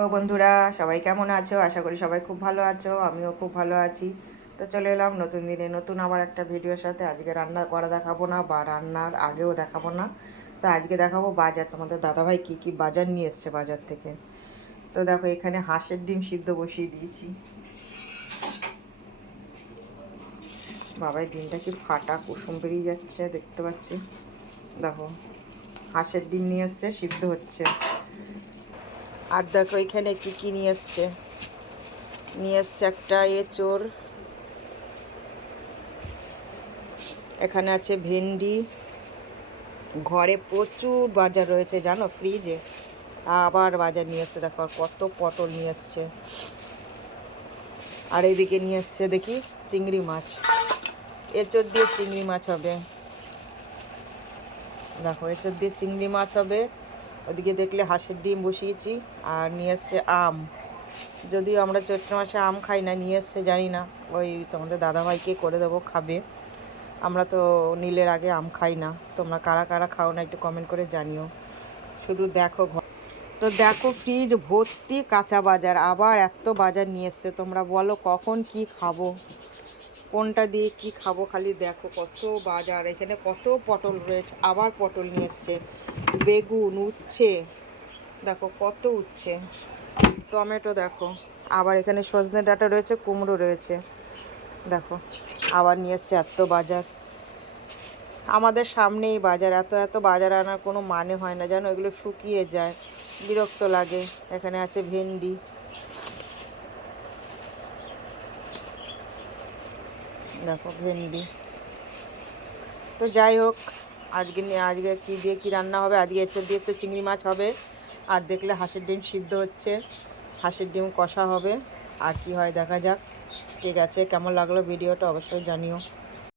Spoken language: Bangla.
তো বন্ধুরা, সবাই কেমন আছো? আশা করি সবাই খুব ভালো আছো, আমিও খুব ভালো আছি। তো চলে এলাম নতুন দিনে নতুন আবার একটা ভিডিওর সাথে। আজকে রান্না করা দেখাবো না, বা রান্নার আগেও দেখাবো না। তো আজকে দেখাবো বাজার, তোমাদের দাদাভাই কি কি বাজার নিয়ে এসছে বাজার থেকে। তো দেখো, এখানে হাঁসের ডিম সিদ্ধ বসিয়ে দিয়েছি। বাবাই ডিমটা কি ফাটা কুসুম বেরিয়ে যাচ্ছে, দেখতে পাচ্ছি। দেখো, হাঁসের ডিম নিয়ে এসছে, সিদ্ধ হচ্ছে। আর দেখো এখানে কি কি নিয়ে এসছে একটা এঁচোড়, এখানে আছে ভেন্ডি। ঘরে প্রচুর বাজার রয়েছে জানো, ফ্রিজে। আবার বাজার নিয়ে এসছে, দেখো কত পটল নিয়ে এসছে। আর এইদিকে নিয়ে এসছে দেখি চিংড়ি মাছ, এঁচোড় দিয়ে চিংড়ি মাছ হবে। দেখো, এঁচোড় দিয়ে চিংড়ি মাছ হবে। ওদিকে দেখলে হাঁসের ডিম বসিয়েছি। আর নিয়ে এসছে আম। যদিও আমরা চৈত্র মাসে আম খাই না, নিয়ে এসছে জানি না, ওই তোমাদের দাদাভাইকে করে দেবো, খাবে। আমরা তো নীলের আগে আম খাই না। তোমরা কারা কারা খাও না একটু কমেন্ট করে জানিও। শুধু দেখো, তো দেখো ফ্রিজ ভর্তি কাঁচা বাজার। আবার এত বাজার নিয়ে এসছে, তোমরা বলো কখন কি খাবো, কোনটা দিয়ে কি খাবো। খালি দেখো কত বাজার, এখানে কত পটল রয়েছে। আবার পটল নিয়ে এসছে, বেগুন, উচ্ছে, দেখো কত উচ্ছে, টমেটো দেখো। আবার এখানে সজনে ডাঁটা রয়েছে, কুমড়ো রয়েছে। দেখো আবার নিয়ে এসছে এত বাজার। আমাদের সামনেই বাজার, এত এত বাজার আনার কোনো মানে হয় না জানো, এগুলো শুকিয়ে যায়, বিরক্ত লাগে। এখানে আছে ভেন্ডি, দেখো ভেন্ডি। তো যাই হোক, আজকে কী দিয়ে কী রান্না হবে। আজকে এঁচোড় দিয়ে তো চিংড়ি মাছ হবে। আর দেখলে হাঁসের ডিম সিদ্ধ হচ্ছে, হাঁসের ডিম কষা হবে। আর কি হয় দেখা যাক। ঠিক আছে, কেমন লাগলো ভিডিওটা অবশ্যই জানিও।